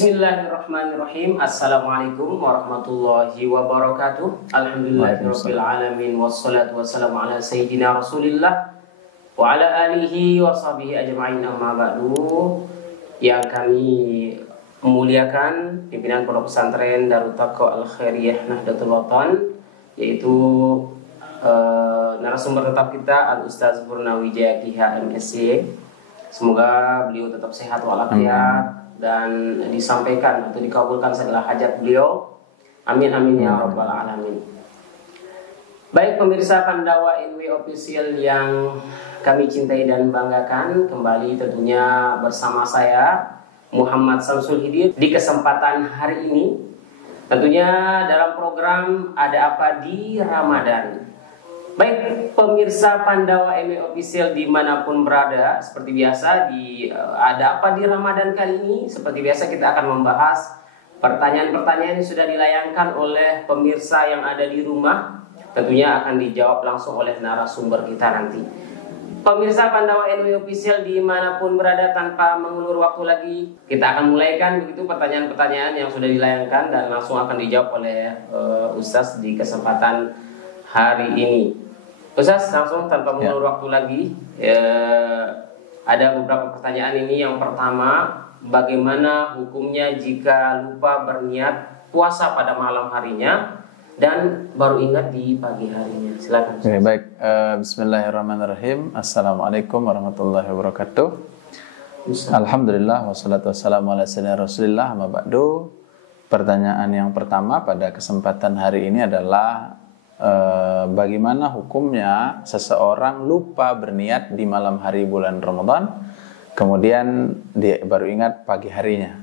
Bismillahirrahmanirrahim. Assalamualaikum warahmatullahi wabarakatuh. Alhamdulillahirabbil alamin wassalatu wassalamu ala sayyidina Rasulillah wa ala alihi wa sahbihi ajma'in, amma ba'du. Yang kami memuliakan pimpinan Pondok Pesantren Darut Taqwa Al Khairiyah Nahdlatul Watan, yaitu narasumber tetap kita Al Ustaz Burnawi Jayakiha MSc. Semoga beliau tetap sehat walafiat dan disampaikan atau dikabulkan segala hajat beliau. Amin amin ya rabbal alamin. Baik pemirsa Pandawa NW Official yang kami cintai dan banggakan, kembali tentunya bersama saya Muhammad Samsul Hidayat di kesempatan hari ini. Tentunya dalam program Ada Apa di Ramadan. Baik pemirsa Pandawa NW Official dimanapun berada, seperti biasa di Ada Apa di Ramadan kali ini, seperti biasa kita akan membahas pertanyaan-pertanyaan yang sudah dilayangkan oleh pemirsa yang ada di rumah. Tentunya akan dijawab langsung oleh narasumber kita nanti. Pemirsa Pandawa NW Official dimanapun berada, tanpa mengulur waktu lagi, kita akan mulaikan begitu pertanyaan-pertanyaan yang sudah dilayangkan dan langsung akan dijawab oleh Ustaz di kesempatan hari ini. Ustaz, langsung tanpa mengulur waktu lagi, ada beberapa pertanyaan ini. Yang pertama, bagaimana hukumnya jika lupa berniat puasa pada malam harinya dan baru ingat di pagi harinya? Silakan. Oke, baik. Bismillahirrahmanirrahim. Assalamualaikum warahmatullahi wabarakatuh. Alhamdulillah wassalatu wassalamu ala sayyidina Rasulillah, amma ba'du. Pertanyaan yang pertama pada kesempatan hari ini adalah bagaimana hukumnya seseorang lupa berniat di malam hari bulan Ramadan, kemudian dia baru ingat pagi harinya.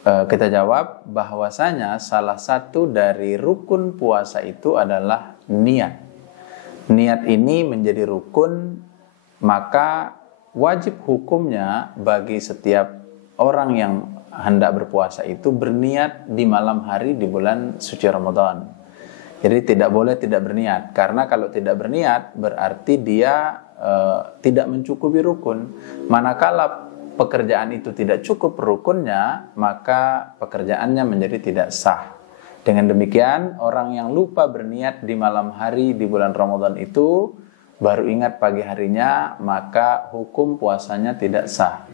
Kita jawab bahwasanya salah satu dari rukun puasa itu adalah niat. Niat ini menjadi rukun, maka wajib hukumnya bagi setiap orang yang hendak berpuasa itu berniat di malam hari di bulan suci Ramadan. Jadi tidak boleh tidak berniat, karena kalau tidak berniat berarti dia tidak mencukupi rukun. Manakala pekerjaan itu tidak cukup rukunnya, maka pekerjaannya menjadi tidak sah. Dengan demikian, orang yang lupa berniat di malam hari di bulan Ramadan itu baru ingat pagi harinya, maka hukum puasanya tidak sah.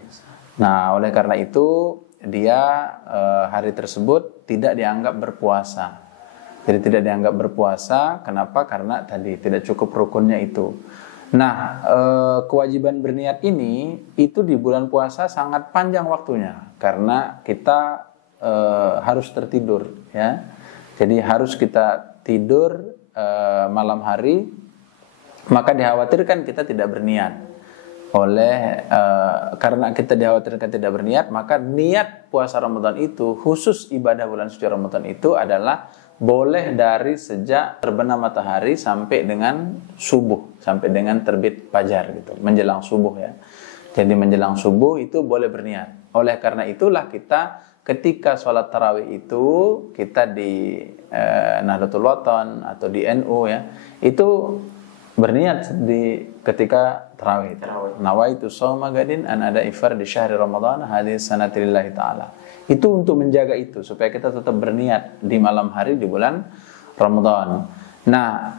Nah, oleh karena itu dia hari tersebut tidak dianggap berpuasa. Jadi tidak dianggap berpuasa. Kenapa? Karena tadi tidak cukup rukunnya itu. Nah, kewajiban berniat ini itu di bulan puasa sangat panjang waktunya, karena kita harus tertidur, ya. Jadi harus kita tidur malam hari, maka dikhawatirkan kita tidak berniat. Karena kita dikhawatirkan tidak berniat, maka niat puasa Ramadan itu, khusus ibadah bulan suci Ramadan itu adalah boleh dari sejak terbenam matahari sampai dengan subuh, sampai dengan terbit fajar gitu, menjelang subuh ya. Jadi menjelang subuh itu boleh berniat. Oleh karena itulah kita ketika sholat tarawih itu, kita di Nahdlatul Watan atau di NU ya, itu berniat di ketika tarawih. Nawaitu shauma gadin an ada ifar di syahri Ramadan hadis sanatillahi ta'ala. Itu untuk menjaga itu, supaya kita tetap berniat di malam hari di bulan Ramadan. Nah,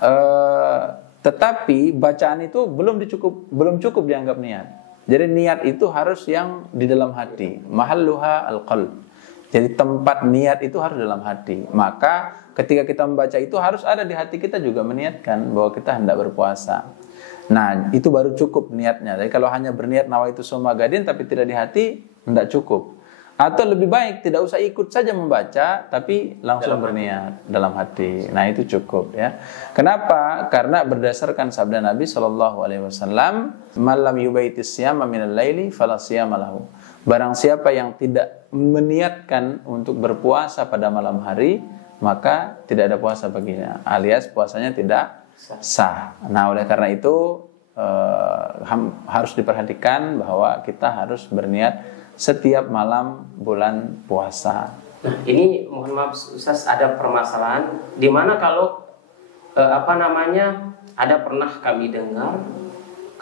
tetapi bacaan itu belum cukup dianggap niat. Jadi niat itu harus yang di dalam hati. Mahalluha al-qalb. Jadi tempat niat itu harus dalam hati. Maka ketika kita membaca itu harus ada di hati kita juga meniatkan bahwa kita hendak berpuasa. Nah, itu baru cukup niatnya. Jadi kalau hanya berniat nawaitu shauma gadin tapi tidak di hati, tidak cukup. Atau lebih baik tidak usah ikut saja membaca, tapi langsung berniat dalam hati. Nah, itu cukup ya. Kenapa? Karena berdasarkan sabda Nabi SAW, "Malam yubaitis siyama minal laili fala siyama lahu." Barang siapa yang tidak meniatkan untuk berpuasa pada malam hari, maka tidak ada puasa baginya, alias puasanya tidak sah. Nah, oleh karena itu harus diperhatikan bahwa kita harus berniat setiap malam bulan puasa. Nah, ini mohon maaf Ustaz, ada permasalahan di mana kalau ada pernah kami dengar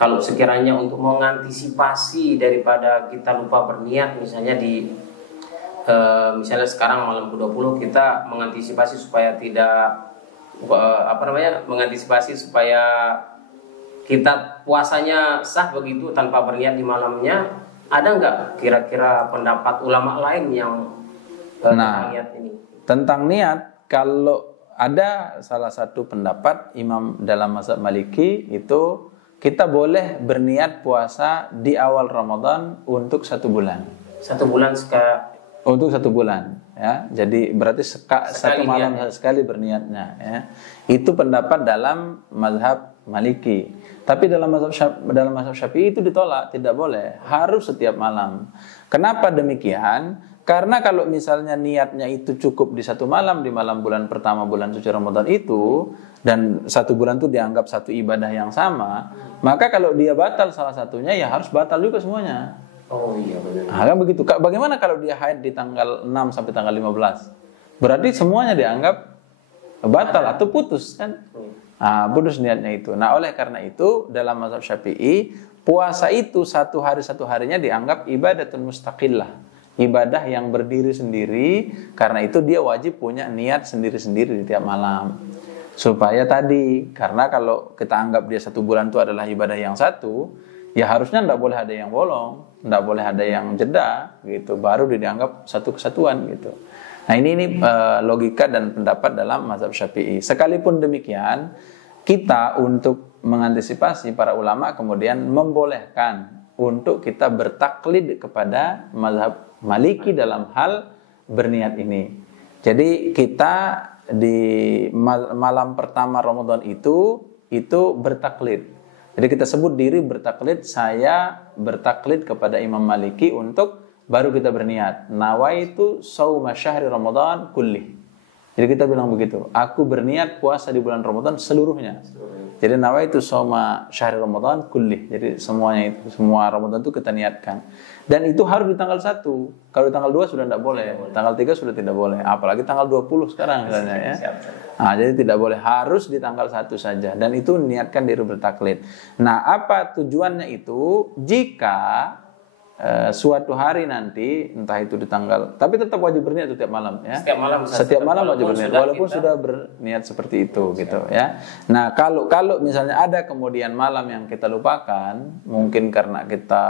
kalau sekiranya untuk mengantisipasi daripada kita lupa berniat, misalnya di misalnya sekarang malam ke-20 kita mengantisipasi supaya tidak mengantisipasi supaya kita puasanya sah begitu tanpa berniat di malamnya, ada nggak kira-kira pendapat ulama lain yang tentang niat ini? Tentang niat, kalau ada salah satu pendapat imam dalam mazhab Maliki itu kita boleh berniat puasa di awal Ramadan untuk 1 bulan. 1 bulan untuk 1 bulan, ya. Jadi berarti satu malam sekali berniatnya, ya. Itu pendapat dalam mazhab Maliki. Tapi dalam mazhab Syafi'i itu ditolak, tidak boleh, harus setiap malam. Kenapa demikian? Karena kalau misalnya niatnya itu cukup di 1 malam, di malam bulan pertama bulan suci Ramadan itu, dan 1 bulan itu dianggap satu ibadah yang sama, maka kalau dia batal salah satunya, ya harus batal juga semuanya. Oh iya benar. Kan begitu. Bagaimana kalau dia haid di tanggal 6 sampai tanggal 15? Berarti semuanya dianggap batal atau putus kan? Putus niatnya itu. Nah, oleh karena itu dalam mazhab Syafi'i, puasa itu 1 hari 1 harinya dianggap ibadatun mustaqillah, ibadah yang berdiri sendiri. Karena itu dia wajib punya niat sendiri-sendiri di tiap malam. Supaya tadi, karena kalau kita anggap dia 1 bulan itu adalah ibadah yang satu, ya harusnya tidak boleh ada yang bolong, tidak boleh ada yang jeda gitu, baru dianggap satu kesatuan gitu. Nah ini logika dan pendapat dalam mazhab Syafi'i. Sekalipun demikian, kita untuk mengantisipasi, para ulama kemudian membolehkan untuk kita bertaklid kepada mazhab Maliki dalam hal berniat ini. Jadi kita di malam pertama Ramadan itu bertaklid. Jadi kita sebut diri bertaklid, saya bertaklid kepada Imam Maliki untuk baru kita berniat. Nawaitu shauma syahri Ramadan kulli. Jadi kita bilang begitu, aku berniat puasa di bulan Ramadan seluruhnya. Jadi nawaitu shauma syahri Ramadan kulli. Jadi semuanya itu, semua Ramadan itu kita niatkan. Dan itu harus di tanggal 1. Kalau di tanggal 2 sudah tidak boleh, tanggal 3 sudah tidak boleh. Apalagi tanggal 20 sekarang misalnya ya. Jadi tidak boleh, harus di tanggal 1 saja. Dan itu niatkan diri bertaklid. Nah, apa tujuannya itu? Jika suatu hari nanti, entah itu di tanggal, tapi tetap wajib berniat setiap malam ya. Setiap malam wajib berniat, walaupun sudah berniat seperti itu gitu ya. Nah, kalau misalnya ada kemudian malam yang kita lupakan, mungkin karena kita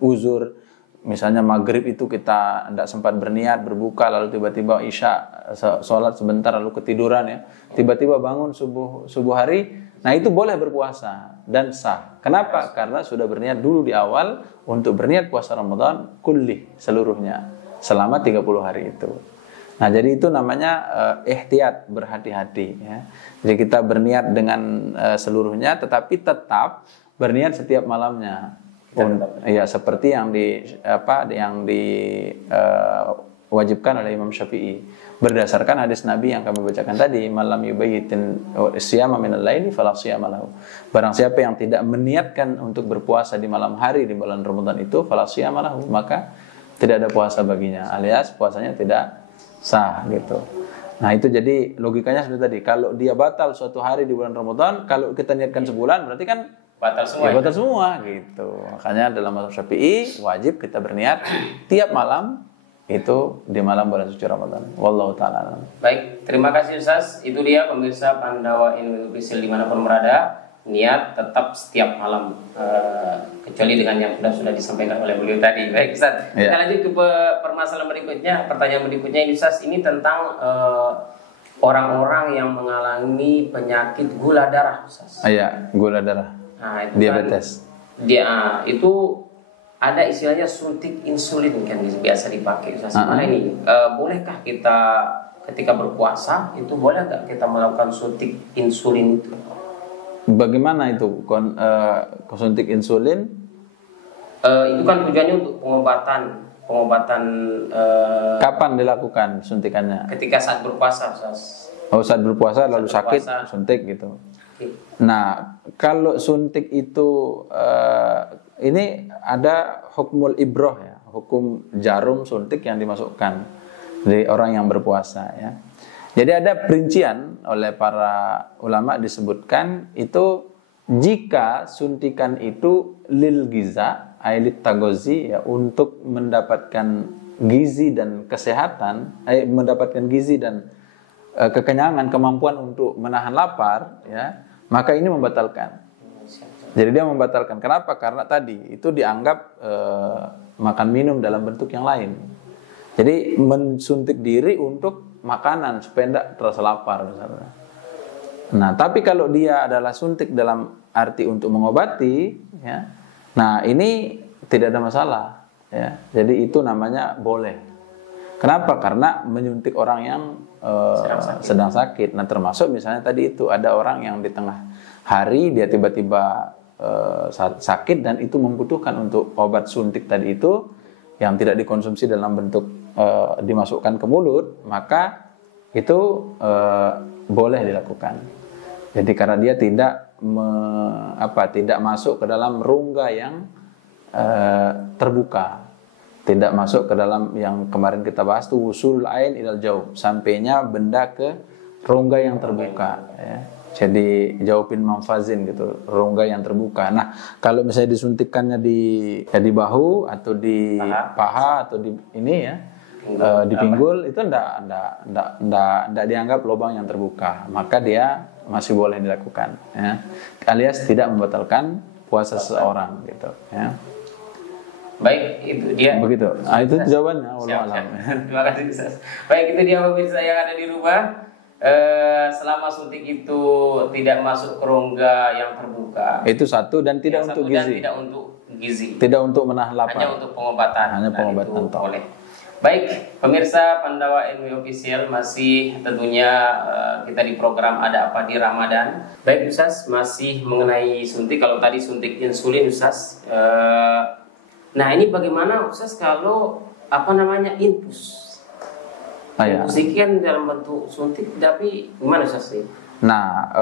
uzur, misalnya maghrib itu kita tidak sempat berniat berbuka, lalu tiba-tiba isya sholat sebentar lalu ketiduran ya, tiba-tiba bangun subuh hari, nah itu boleh berpuasa dan sah. Kenapa? Karena sudah berniat dulu di awal untuk berniat puasa Ramadan kulli, seluruhnya selama 30 hari itu. Nah jadi itu namanya ihtiyat, berhati-hati ya. Jadi kita berniat dengan seluruhnya, tetapi tetap berniat setiap malamnya. Ya seperti yang diwajibkan oleh Imam Syafi'i berdasarkan hadis Nabi yang kami bacakan tadi, malam yubayyitin siyama minal laili fala siyama lahu. Barang siapa yang tidak meniatkan untuk berpuasa di malam hari di bulan Ramadan itu, fala siyama lahu, maka tidak ada puasa baginya, alias puasanya tidak sah gitu. Nah itu jadi logikanya seperti tadi, kalau dia batal suatu hari di bulan Ramadan, kalau kita niatkan sebulan berarti kan batal semua. Ya, batal semua gitu. Makanya dalam mazhab Syafi'i wajib kita berniat tiap malam itu di malam bulan suci Ramadan. Wallahu taala. Baik, terima kasih Ustaz. Itu dia pemirsa Pandawa Ilmu Official dimanapun berada, niat tetap setiap malam, kecuali dengan yang sudah disampaikan oleh beliau tadi. Baik Ustaz, kita lanjut ke permasalahan berikutnya. Pertanyaan berikutnya ini Ustaz, ini tentang orang-orang yang mengalami penyakit gula darah Ustaz. Iya, gula darah. Nah, itu diabetes. Itu ada istilahnya suntik insulin kan biasa dipakai Ustaz. Nah ini bolehkah kita ketika berpuasa itu boleh nggak kita melakukan suntik insulin itu? Bagaimana itu suntik insulin? Itu kan tujuannya untuk pengobatan. Kapan dilakukan suntikannya? Ketika saat berpuasa Ustaz. Saat berpuasa lalu sakit suntik gitu. Nah, kalau suntik itu ini ada hukmul ibroh ya, hukum jarum suntik yang dimasukkan dari orang yang berpuasa ya. Jadi ada perincian oleh para ulama disebutkan itu jika suntikan itu lil giza, ailit tagozi ya, untuk mendapatkan gizi dan kesehatan, mendapatkan gizi dan kekenyangan, kemampuan untuk menahan lapar ya, maka ini membatalkan. Jadi dia membatalkan. Kenapa? Karena tadi itu dianggap makan minum dalam bentuk yang lain. Jadi mensuntik diri untuk makanan supaya tidak terasa lapar misalnya. Nah, tapi kalau dia adalah suntik dalam arti untuk mengobati, ya, nah ini tidak ada masalah, ya. Jadi itu namanya boleh. Kenapa? Karena menyuntik orang yang sedang sakit. Nah, termasuk misalnya tadi itu ada orang yang di tengah hari dia tiba-tiba sakit dan itu membutuhkan untuk obat suntik tadi itu yang tidak dikonsumsi dalam bentuk dimasukkan ke mulut, maka itu boleh dilakukan. Jadi karena dia tidak tidak masuk ke dalam rongga yang terbuka, tidak masuk ke dalam yang kemarin kita bahas tuh wusul ain ilal jauh, sampainya benda ke rongga yang terbuka. Ya. Jadi jawabin manfazin gitu, rongga yang terbuka. Nah, kalau misalnya disuntikannya di bahu atau di paha atau di ini ya, di pinggul, itu ndak dianggap lubang yang terbuka, maka dia masih boleh dilakukan, ya. Alias tidak membatalkan puasa seseorang gitu, ya. Baik, itu dia. Begitu. Nah, itu jawabannya. Siap. Terima kasih, Ustaz. Baik, itu dia pemirsa yang ada di rumah. Selama suntik itu tidak masuk ke rongga yang terbuka, itu satu, dan tidak untuk gizi. Dan tidak untuk gizi. Tidak untuk menahan lapar. Hanya untuk pengobatan. Hanya pengobatan. Boleh. Baik, pemirsa Pandawa NW Official, masih tentunya kita di program Ada Apa di Ramadan. Baik Ustaz, masih mengenai suntik. Kalau tadi suntik insulin Ustaz, nah ini bagaimana Ustaz kalau infus? Infus kan dalam bentuk suntik, tapi gimana Ustaz? Nah,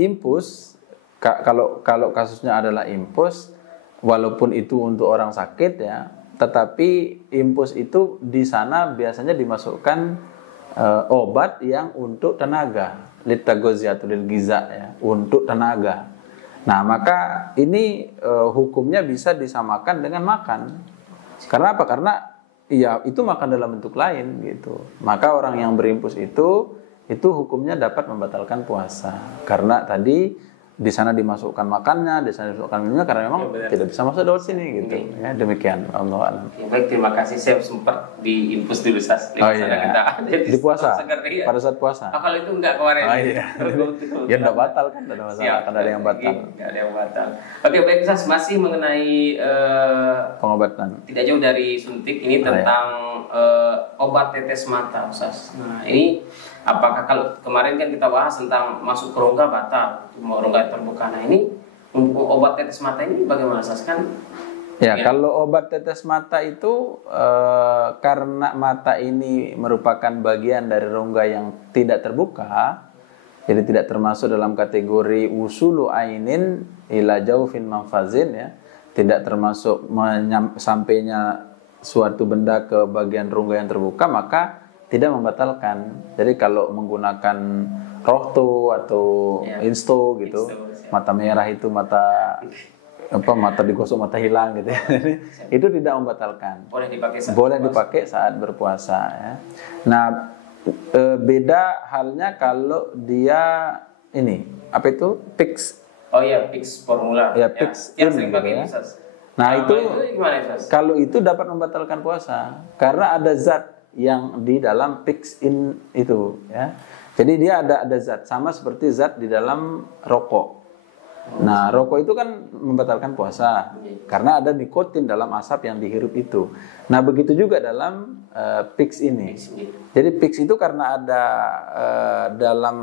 infus kalau kasusnya adalah infus, walaupun itu untuk orang sakit ya, tetapi infus itu di sana biasanya dimasukkan obat yang untuk tenaga, litagoziatul giza ya, untuk tenaga. Nah, maka ini hukumnya bisa disamakan dengan makan. Karena apa? Karena ya itu makan dalam bentuk lain gitu. Maka orang yang berinfus itu hukumnya dapat membatalkan puasa. Karena tadi di sana dimasukkan makannya, di sana dimasukkan minumnya, karena memang tidak bisa masuk lewat sini gitu. Ya, demikian. Allah alam. Baik, terima kasih. Saya sempat diinfus dulu Ustaz. Di puasa. Pada saat puasa. Kalau itu enggak kemarin. Ya enggak batal kan, tidak ada masalah. Kan ada yang batal. Enggak ada yang batal. Oke, baik Ustaz, masih mengenai pengobatan. Tidak jauh dari suntik, ini tentang obat tetes mata Ustaz. Nah, ini apakah kalau kemarin kan kita bahas tentang masuk ke rongga batal, rongga terbuka. Nah, ini obat tetes mata ini bagaimana Ustaz? Kan ya, kalau obat tetes mata itu karena mata ini merupakan bagian dari rongga yang tidak terbuka, jadi tidak termasuk dalam kategori usulu ainin ila jaufin manfazin ya, tidak termasuk sampainya suatu benda ke bagian rongga yang terbuka, maka tidak membatalkan. Jadi kalau menggunakan rohto atau insto gitu, mata merah itu mata digosok mata hilang gitu ya. Itu tidak membatalkan. Boleh dipakai saat berpuasa ya. Nah, beda halnya kalau dia ini apa itu Pix. Oh iya, Pix formula. Ya, Pix yang sering pakai gitu ya. Nah, itu gimana, kalau itu dapat membatalkan puasa karena ada zat yang di dalam Pix in itu ya. Jadi dia ada zat sama seperti zat di dalam rokok. Nah, rokok itu kan membatalkan puasa karena ada nikotin dalam asap yang dihirup itu. Nah, begitu juga dalam Pix ini. Jadi Pix itu karena ada dalam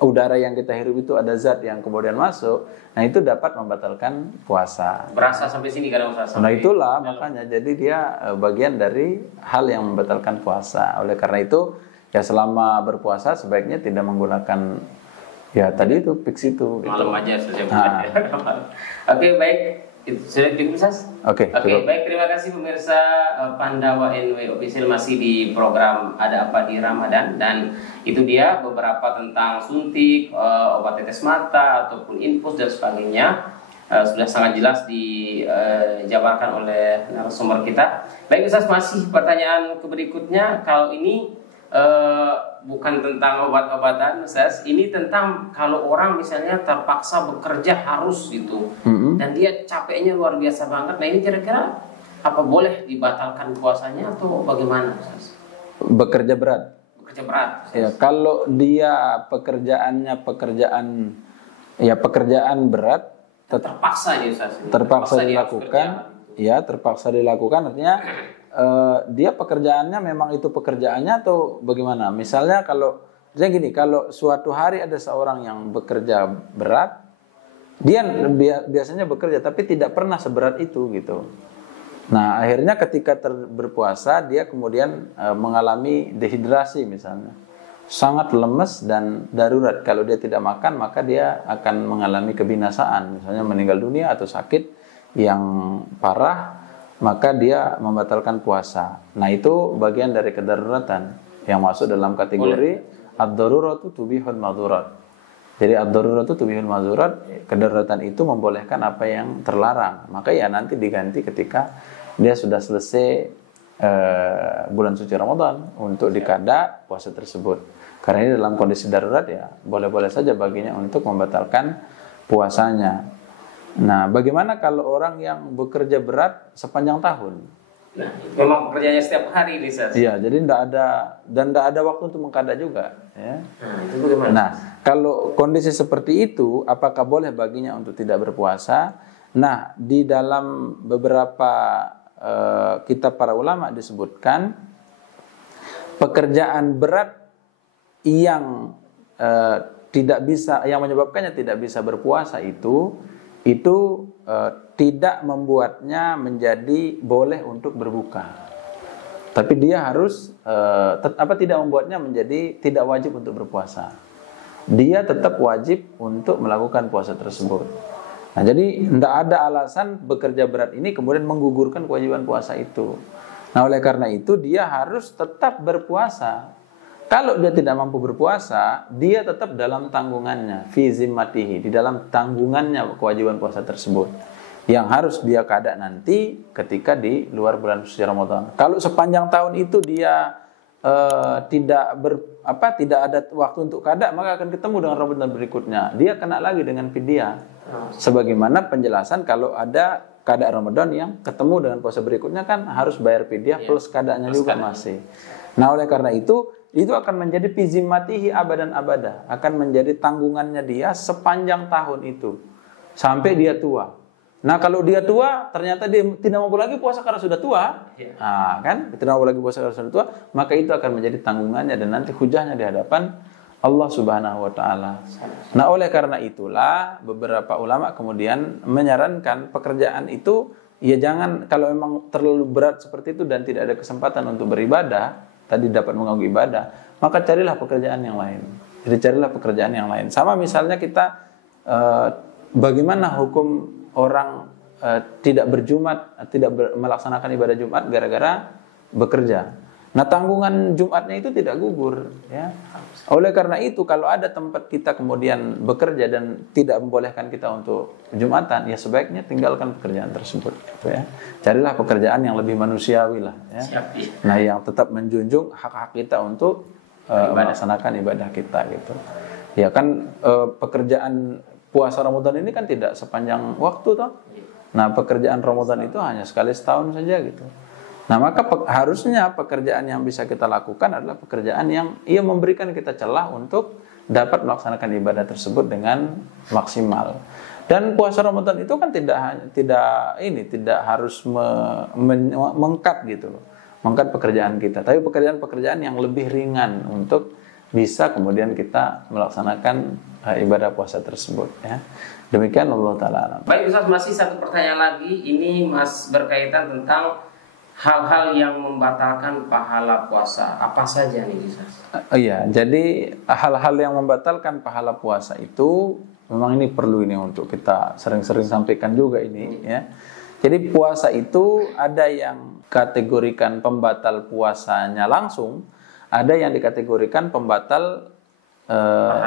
udara yang kita hirup itu ada zat yang kemudian masuk. Nah, itu dapat membatalkan puasa. Berasa sampai sini kadang Ustaz. Nah, itulah makanya jadi dia bagian dari hal yang membatalkan puasa. Oleh karena itu, ya selama berpuasa sebaiknya tidak menggunakan ya tadi itu Pix itu. Malam aja saja. Oke, baik. Itu sudah cukup Ustaz? Oke, baik, terima kasih pemirsa Pandawa NW Official, masih di program Ada Apa di Ramadan, dan itu dia beberapa tentang suntik, obat tetes mata ataupun infus dan sebagainya. sudah sangat jelas dijabarkan oleh narasumber kita. Baik Ustaz, masih pertanyaan berikutnya. Kalau ini bukan tentang obat-obatan Ustaz, ini tentang kalau orang misalnya terpaksa bekerja harus gitu, dan dia capeknya luar biasa banget. Nah ini kira-kira apa boleh dibatalkan puasanya atau bagaimana Ustaz? Bekerja berat. Bekerja berat Ustaz. Ya, kalau dia pekerjaan berat, terpaksa nih Ustaz. Terpaksa dilakukan, terpaksa dilakukan artinya dia pekerjaannya memang itu pekerjaannya atau bagaimana? Misalnya kalau suatu hari ada seorang yang bekerja berat, dia biasanya bekerja tapi tidak pernah seberat itu gitu. Nah, akhirnya ketika berpuasa dia kemudian mengalami dehidrasi misalnya. Sangat lemes dan darurat. Kalau dia tidak makan maka dia akan mengalami kebinasaan, misalnya meninggal dunia atau sakit yang parah, maka dia membatalkan puasa. Nah, itu bagian dari kedaruratan yang masuk dalam kategori ad-daruratu tubihul madzurat. Jadi ad-daruratu tubihul madzurat, kedaruratan itu membolehkan apa yang terlarang. Maka ya nanti diganti ketika dia sudah selesai bulan suci Ramadan untuk dikada puasa tersebut. Karena ini dalam kondisi darurat ya boleh-boleh saja baginya untuk membatalkan puasanya. Nah, bagaimana kalau orang yang bekerja berat sepanjang tahun? Nah, memang pekerjaannya setiap hari nih, Ustaz. Iya, jadi tidak ada waktu untuk mengkada juga. Ya. Nah, itu bagaimana? Nah, kalau kondisi seperti itu, apakah boleh baginya untuk tidak berpuasa? Nah, di dalam beberapa kitab para ulama disebutkan pekerjaan berat yang yang menyebabkannya tidak bisa berpuasa itu tidak membuatnya menjadi boleh untuk berbuka. Tapi dia harus tidak membuatnya menjadi tidak wajib untuk berpuasa. Dia tetap wajib untuk melakukan puasa tersebut. Nah, jadi tidak ada alasan bekerja berat ini kemudian menggugurkan kewajiban puasa itu. Nah, oleh karena itu dia harus tetap berpuasa. Kalau dia tidak mampu berpuasa, dia tetap dalam tanggungannya, fi zimmatihi, di dalam tanggungannya kewajiban puasa tersebut, yang harus dia kada nanti ketika di luar bulan suci Ramadan. Kalau sepanjang tahun itu dia tidak ada waktu untuk kada, maka akan ketemu dengan Ramadan berikutnya. Dia kena lagi dengan fidyah. Sebagaimana penjelasan kalau ada kada Ramadan yang ketemu dengan puasa berikutnya kan harus bayar fidyah plus kadanya juga masih. Nah, oleh karena itu akan menjadi fizimmatihi abadan abada, akan menjadi tanggungannya dia sepanjang tahun itu sampai dia tua. Nah, kalau dia tua ternyata dia tidak mampu lagi puasa karena sudah tua, tidak mampu lagi puasa karena sudah tua, maka itu akan menjadi tanggungannya dan nanti hujahnya di hadapan Allah Subhanahu wa taala. Nah, oleh karena itulah beberapa ulama kemudian menyarankan pekerjaan itu ya jangan, kalau memang terlalu berat seperti itu dan tidak ada kesempatan untuk beribadah, tadi dapat mengganggu ibadah, maka carilah pekerjaan yang lain. Jadi carilah pekerjaan yang lain. Sama misalnya kita bagaimana hukum orang tidak berjumat, melaksanakan ibadah Jumat gara-gara bekerja. Nah, tanggungan Jumatnya itu tidak gugur, ya. Oleh karena itu, kalau ada tempat kita kemudian bekerja dan tidak membolehkan kita untuk Jumatan, ya sebaiknya tinggalkan pekerjaan tersebut, gitu ya. Carilah pekerjaan yang lebih manusiawi lah, ya. Nah, yang tetap menjunjung hak-hak kita untuk melaksanakan ibadah kita, gitu. Ya kan, pekerjaan puasa Ramadan ini kan tidak sepanjang waktu, toh. Nah, pekerjaan Ramadan itu hanya sekali setahun saja, gitu. Nah, maka harusnya pekerjaan yang bisa kita lakukan adalah pekerjaan yang ia memberikan kita celah untuk dapat melaksanakan ibadah tersebut dengan maksimal. Dan puasa Ramadan itu kan tidak harus mengkat gitu loh. Mengkat pekerjaan kita, tapi pekerjaan-pekerjaan yang lebih ringan untuk bisa kemudian kita melaksanakan ibadah puasa tersebut, ya. Demikian Allah taala. Baik Ustaz, masih satu pertanyaan lagi. Ini Mas berkaitan tentang hal-hal yang membatalkan pahala puasa. Apa saja nih Ustaz? Iya, jadi hal-hal yang membatalkan pahala puasa itu memang ini perlu ini untuk kita sering-sering sampaikan juga ini, ya. Jadi puasa itu ada yang kategorikan pembatal puasanya langsung, ada yang dikategorikan pembatal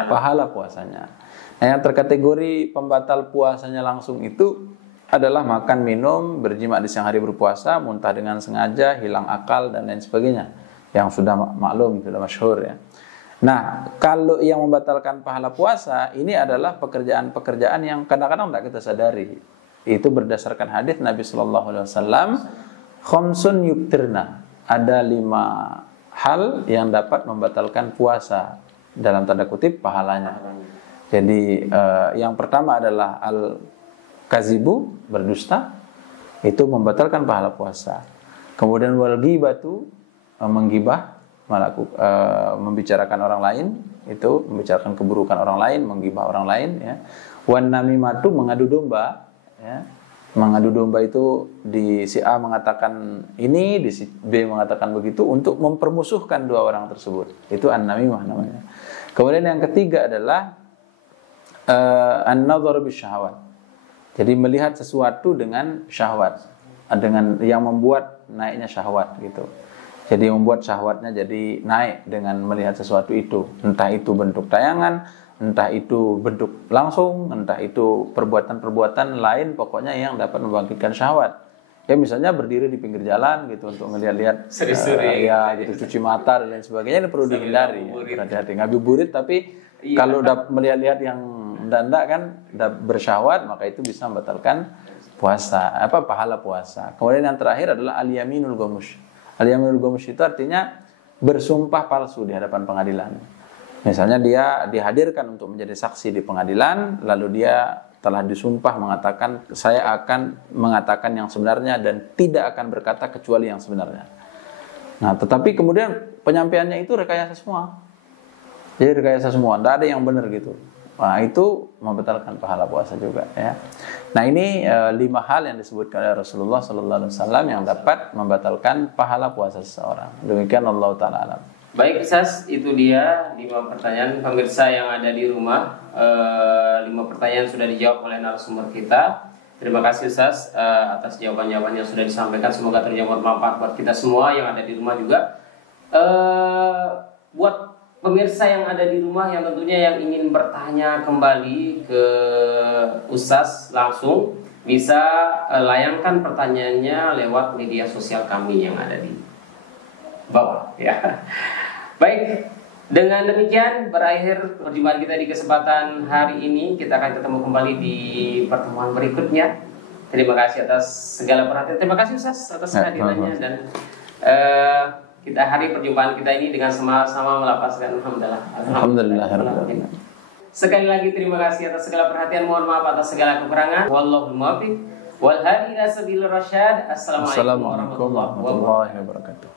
pahala puasanya. Nah, yang terkategori pembatal puasanya langsung itu adalah makan, minum, berjima di siang hari berpuasa, muntah dengan sengaja, hilang akal dan lain sebagainya. Yang sudah maklum, sudah masyhur ya. Nah, kalau yang membatalkan pahala puasa ini adalah pekerjaan-pekerjaan yang kadang-kadang tidak kita sadari. Itu berdasarkan hadis Nabi Shallallahu Alaihi Wasallam, khamsun yuktirna. Ada 5 hal yang dapat membatalkan puasa, dalam tanda kutip pahalanya. Jadi yang pertama adalah al-kazibu, berdusta, itu membatalkan pahala puasa. Kemudian wal ghibatu, menggibah, membicarakan orang lain, itu membicarakan keburukan orang lain, menggibah orang lain ya. Wan namimatu, mengadu domba ya. Mengadu domba itu di si A mengatakan ini, di si B mengatakan begitu untuk mempermusuhkan dua orang tersebut. Itu an-namimah namanya. Kemudian yang ketiga adalah an-nadhar bisyahwat. Jadi melihat sesuatu dengan syahwat, dengan yang membuat naiknya syahwat gitu. Jadi membuat syahwatnya jadi naik dengan melihat sesuatu itu. Entah itu bentuk tayangan, entah itu bentuk langsung, entah itu perbuatan-perbuatan lain pokoknya yang dapat membangkitkan syahwat. Ya misalnya berdiri di pinggir jalan gitu untuk melihat-lihat ya gitu, cuci mata dan lain sebagainya, ini perlu dihindari ya, hati-hati. Ngabuburit tapi kalau udah melihat-lihat yang enggak kan udah bersyahwat, maka itu bisa membatalkan puasa, pahala puasa. Kemudian yang terakhir adalah al-yaminul ghamus. Al-yaminul ghamus itu artinya bersumpah palsu di hadapan pengadilan. Misalnya dia dihadirkan untuk menjadi saksi di pengadilan, lalu dia telah disumpah mengatakan saya akan mengatakan yang sebenarnya dan tidak akan berkata kecuali yang sebenarnya. Nah, tetapi kemudian penyampaiannya itu rekayasa semua. Jadi rekayasa semua, tidak ada yang benar gitu. Nah, itu membatalkan pahala puasa juga ya. Nah, ini 5 hal yang disebutkan oleh Rasulullah sallallahu alaihi wasallam yang dapat membatalkan pahala puasa seseorang. Demikian Allah taala alam. Baik Ustaz, itu dia 5 pertanyaan pemirsa yang ada di rumah. 5 pertanyaan sudah dijawab oleh narasumber kita. Terima kasih Ustaz atas jawaban-jawaban yang sudah disampaikan. Semoga terjawab bermanfaat buat kita semua yang ada di rumah juga. Buat pemirsa yang ada di rumah yang tentunya yang ingin bertanya kembali ke Ustaz langsung, bisa layangkan pertanyaannya lewat media sosial kami yang ada di bawah ya. Baik, dengan demikian berakhir perjumpaan kita di kesempatan hari ini. Kita akan ketemu kembali di pertemuan berikutnya. Terima kasih atas segala perhatian. Terima kasih Ustaz atas kehadirannya dan kita hari perjumpaan kita ini dengan sama-sama melapaskan alhamdulillah. Sekali lagi terima kasih atas segala perhatian. Mohon maaf atas segala kekurangan. Wallahul muwaffiq wal hadi ila sabilir rasyad. Assalamualaikum warahmatullahi wabarakatuh.